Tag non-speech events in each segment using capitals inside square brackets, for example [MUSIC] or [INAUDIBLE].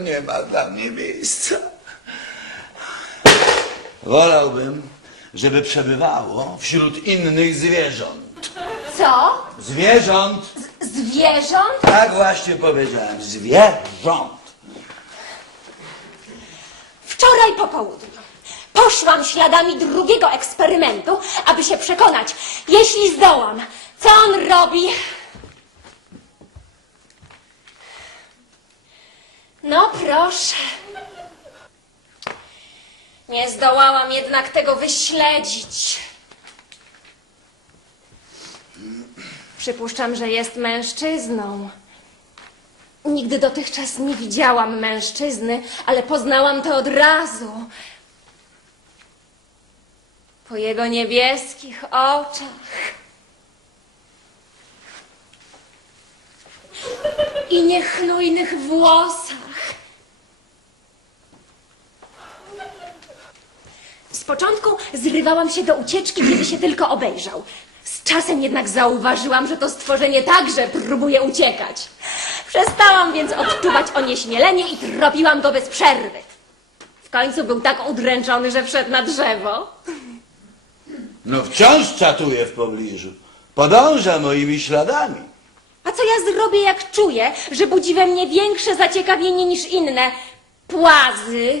Nie ma dla mnie miejsca. Wolałbym, żeby przebywało wśród innych zwierząt. Co? Zwierząt! Zwierząt? Tak właśnie powiedziałem. Zwierząt! Wczoraj po południu poszłam śladami drugiego eksperymentu, aby się przekonać, jeśli zdołam, co on robi. No proszę. Nie zdołałam jednak tego wyśledzić. Przypuszczam, że jest mężczyzną. Nigdy dotychczas nie widziałam mężczyzny, ale poznałam to od razu. Po jego niebieskich oczach. I niechlujnych włosach. Z początku zrywałam się do ucieczki, kiedy się tylko obejrzał. Z czasem jednak zauważyłam, że to stworzenie także próbuje uciekać. Przestałam więc odczuwać onieśmielenie i tropiłam go bez przerwy. W końcu był tak udręczony, że wszedł na drzewo. No wciąż czatuje w pobliżu. Podąża moimi śladami. A co ja zrobię, jak czuję, że budzi we mnie większe zaciekawienie niż inne płazy?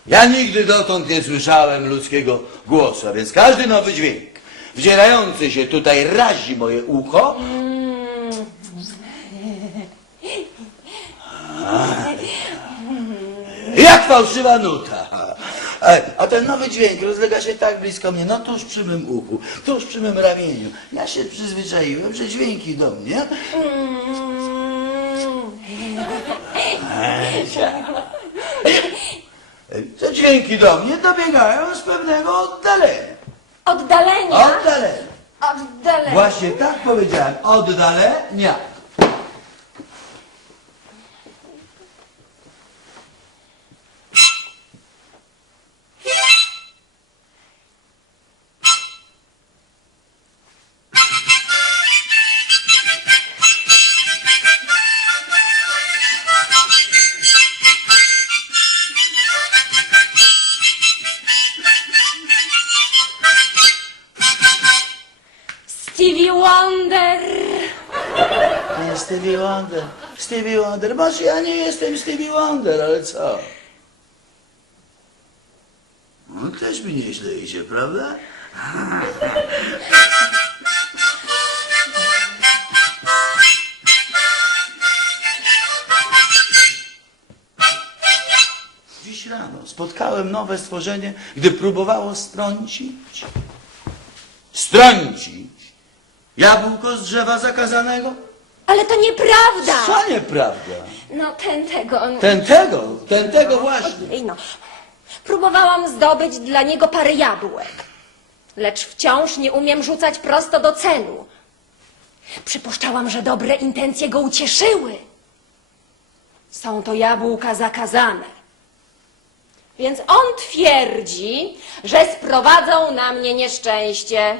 Ja nigdy dotąd nie słyszałem ludzkiego głosu, a więc każdy nowy dźwięk wdzierający się tutaj razi moje ucho. Jak fałszywa nuta. A, ten nowy dźwięk rozlega się tak blisko mnie, no tuż przy mym uchu, tuż przy mym ramieniu. Ja się przyzwyczaiłem, że dźwięki do mnie te dźwięki do mnie dobiegają z pewnego oddalenia. Oddalenia. Oddalenia. Oddalenia. Właśnie tak powiedziałem. Oddalenia. Wonder. Stevie Wonder. Stevie Wonder. Może ja nie jestem Stevie Wonder, ale co? No, też mi nieźle idzie, prawda? Dziś rano spotkałem nowe stworzenie, gdy próbowało strącić. Strącić jabłko z drzewa zakazanego? Ale to nieprawda. Co nieprawda? No ten tego. Ten tego, ten tego właśnie. Ojej, no. Próbowałam zdobyć dla niego parę jabłek, lecz wciąż nie umiem rzucać prosto do celu. Przypuszczałam, że dobre intencje go ucieszyły. Są to jabłka zakazane. Więc on twierdzi, że sprowadzą na mnie nieszczęście.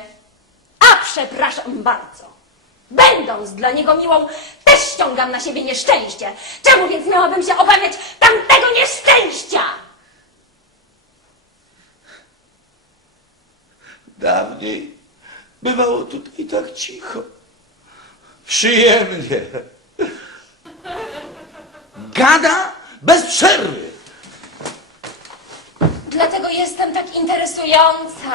Przepraszam bardzo. Będąc dla niego miłą, też ściągam na siebie nieszczęście. Czemu więc miałabym się obawiać tamtego nieszczęścia? Dawniej bywało tutaj tak cicho. Przyjemnie. Gada bez przerwy. Dlatego jestem tak interesująca.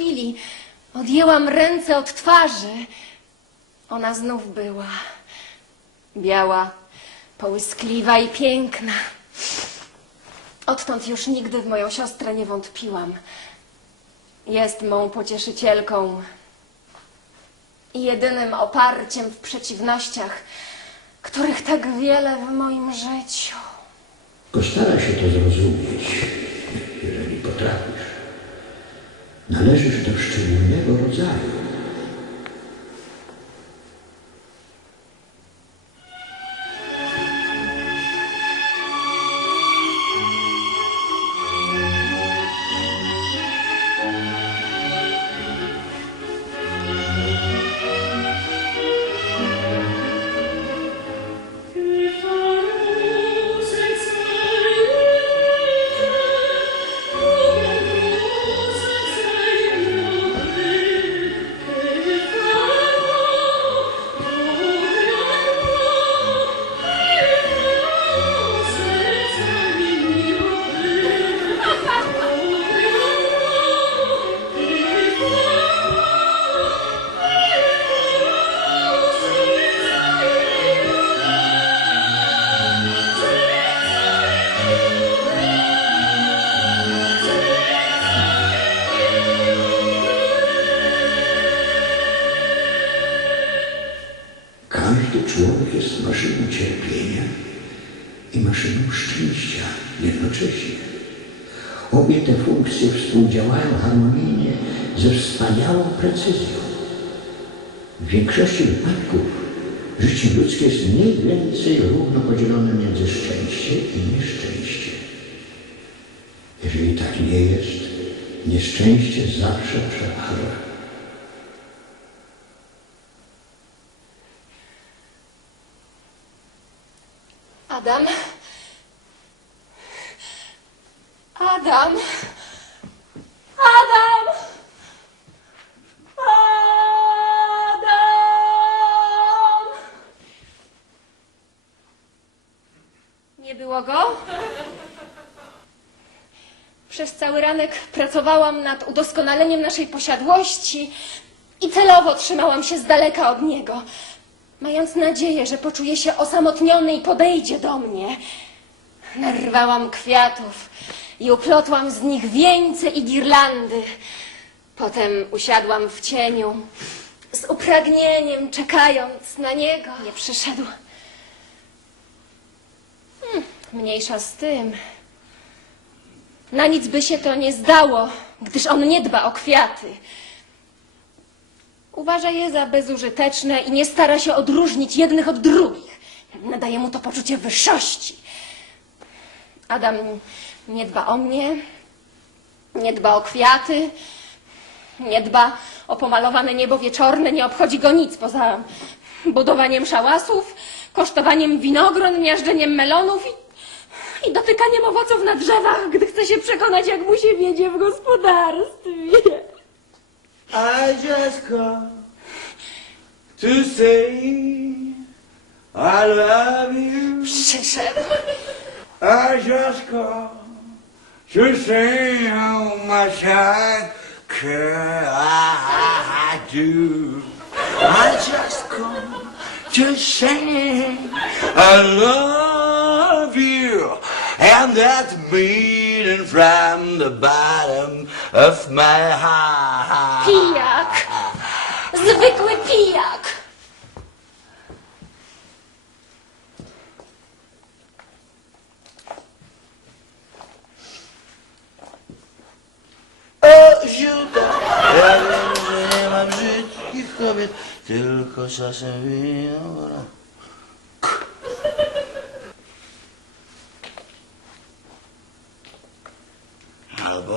Chwili odjęłam ręce od twarzy, ona znów była biała, połyskliwa i piękna. Odtąd już nigdy w moją siostrę nie wątpiłam. Jest mą pocieszycielką i jedynym oparciem w przeciwnościach, których tak wiele w moim życiu. Postaraj się to zrozumieć, jeżeli potrafisz. Należysz do szczególnego rodzaju. Współdziałają harmonijnie ze wspaniałą precyzją. W większości wypadków życie ludzkie jest mniej więcej równo podzielone między szczęście i nieszczęście. Jeżeli tak nie jest, nieszczęście zawsze przeważa. Adam. Adam. Adam. Adam. Nie było go? Przez cały ranek pracowałam nad udoskonaleniem naszej posiadłości i celowo trzymałam się z daleka od niego, mając nadzieję, że poczuje się osamotniony i podejdzie do mnie. Narwałam kwiatów i uplotłam z nich wieńce i girlandy. Potem usiadłam w cieniu, z upragnieniem czekając na niego. Nie przyszedł. Mniejsza z tym. Na nic by się to nie zdało, gdyż on nie dba o kwiaty. Uważa je za bezużyteczne i nie stara się odróżnić jednych od drugich. Nadaje mu to poczucie wyższości. Adam nie dba o mnie, nie dba o kwiaty, nie dba o pomalowane niebo wieczorne, nie obchodzi go nic poza budowaniem szałasów, kosztowaniem winogron, miażdżeniem melonów i, i dotykaniem owoców na drzewach, gdy chce się przekonać, jak mu się wiedzie w gospodarstwie. I just come to say I love you. Przyszedł. I just come to say how much I care. I, do. I just come to say I love you. And that's meaning from the bottom of my heart. Pijak. Zwykły pijak. O, oh, ziuta! Ja wiem, że nie mam brzydkich kobiet, tylko czasem winogron.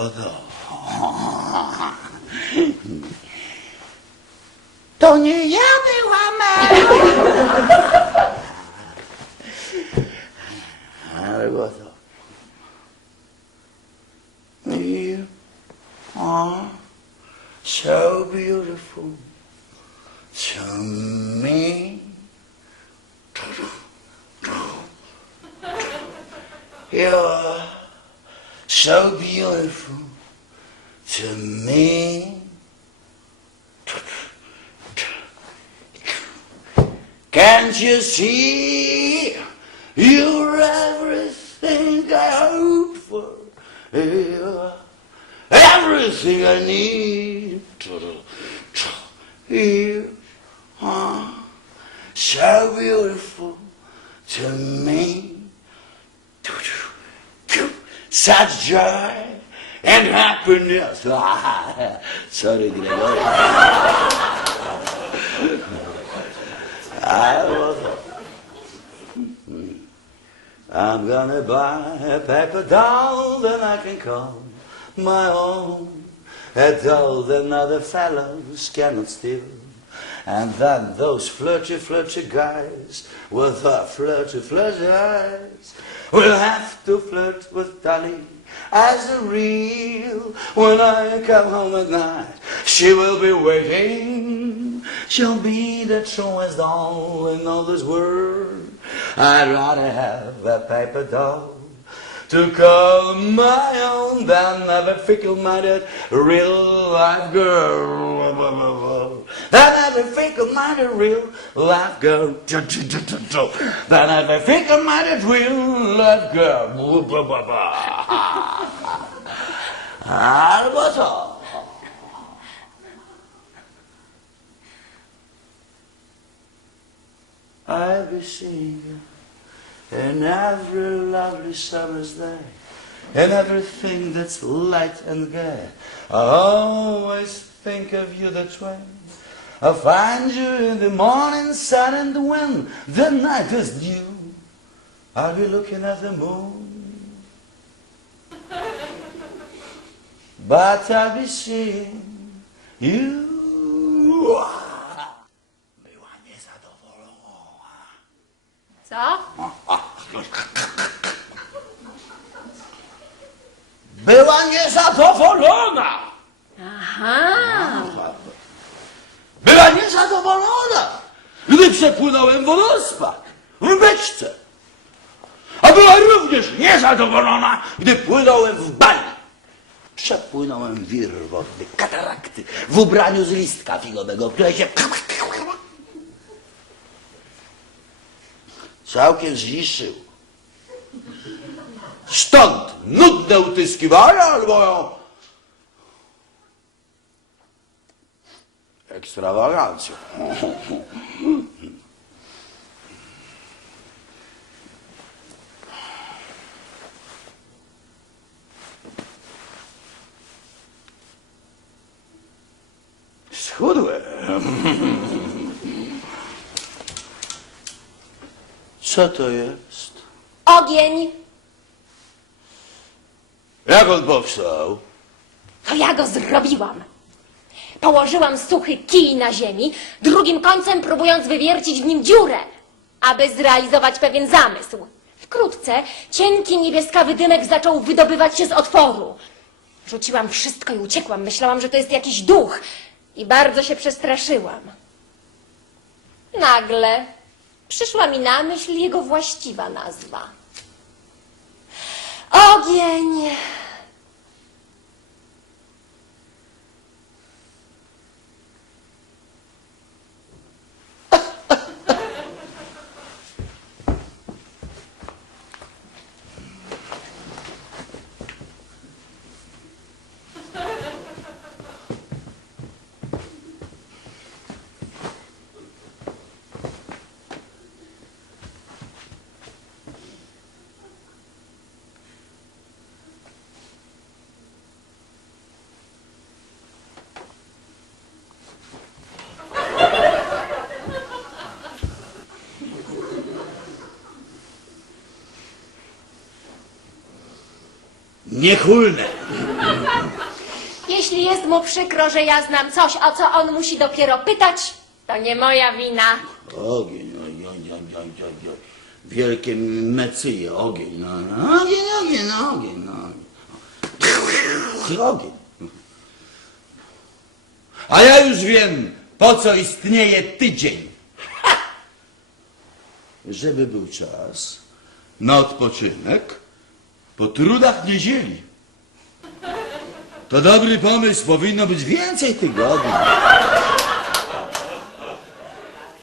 Albo to. To nie ja byłam! Albo to. You are so beautiful to me. [LAUGHS] You're so beautiful to me. Can't you see? You're everything I hope for. Everything I need. You are so beautiful to me. Such joy and happiness. [LAUGHS] Sorry, Gregory. [LAUGHS] I was. I'm gonna buy a paper doll that I can call my own. A doll that other fellows cannot steal. And then those flirty, flirty guys with their flirty, flirty eyes will have to flirt with Dolly as a real. When I come home at night, she will be waiting. She'll be the truest doll in all this world. I'd rather have a paper doll to call my own than have a fickle-minded real life girl. Than have a fickle-minded real life girl. Than have a fickle-minded real life girl. Albo co? I'll be seeing you in every lovely summer's day, in everything that's light and gay. I always think of you that way. I find you in the morning sun and when the night is new. I'll be looking at the moon. [LAUGHS] But I'll be seeing you. Co? Była niezadowolona! Aha. Była niezadowolona, gdy przepłynąłem wodospad w beczce. A była również niezadowolona, gdy płynąłem w bani. Przepłynąłem wir wodny, katarakty, w ubraniu z listka figowego, które się całkiem zniszczył. Stąd nudne utyskiwania albo ekstrawagancją. Schudłem. Co to jest? Ogień. Jak on powstał? To ja go zrobiłam. Położyłam suchy kij na ziemi, drugim końcem próbując wywiercić w nim dziurę, aby zrealizować pewien zamysł. Wkrótce cienki niebieskawy dymek zaczął wydobywać się z otworu. Rzuciłam wszystko i uciekłam. Myślałam, że to jest jakiś duch i bardzo się przestraszyłam. Nagle przyszła mi na myśl jego właściwa nazwa. Ogień. Niechulne. Jeśli jest mu przykro, że ja znam coś, o co on musi dopiero pytać, to nie moja wina. Ogień, oj, oj, oj, oj. Wielkie mecyje, ogień, no, no. Ogień, ogień, no, ogień, no. Ogień. A ja już wiem, po co istnieje tydzień. Żeby był czas na odpoczynek po trudach niedzieli. To dobry pomysł, powinno być więcej tygodni.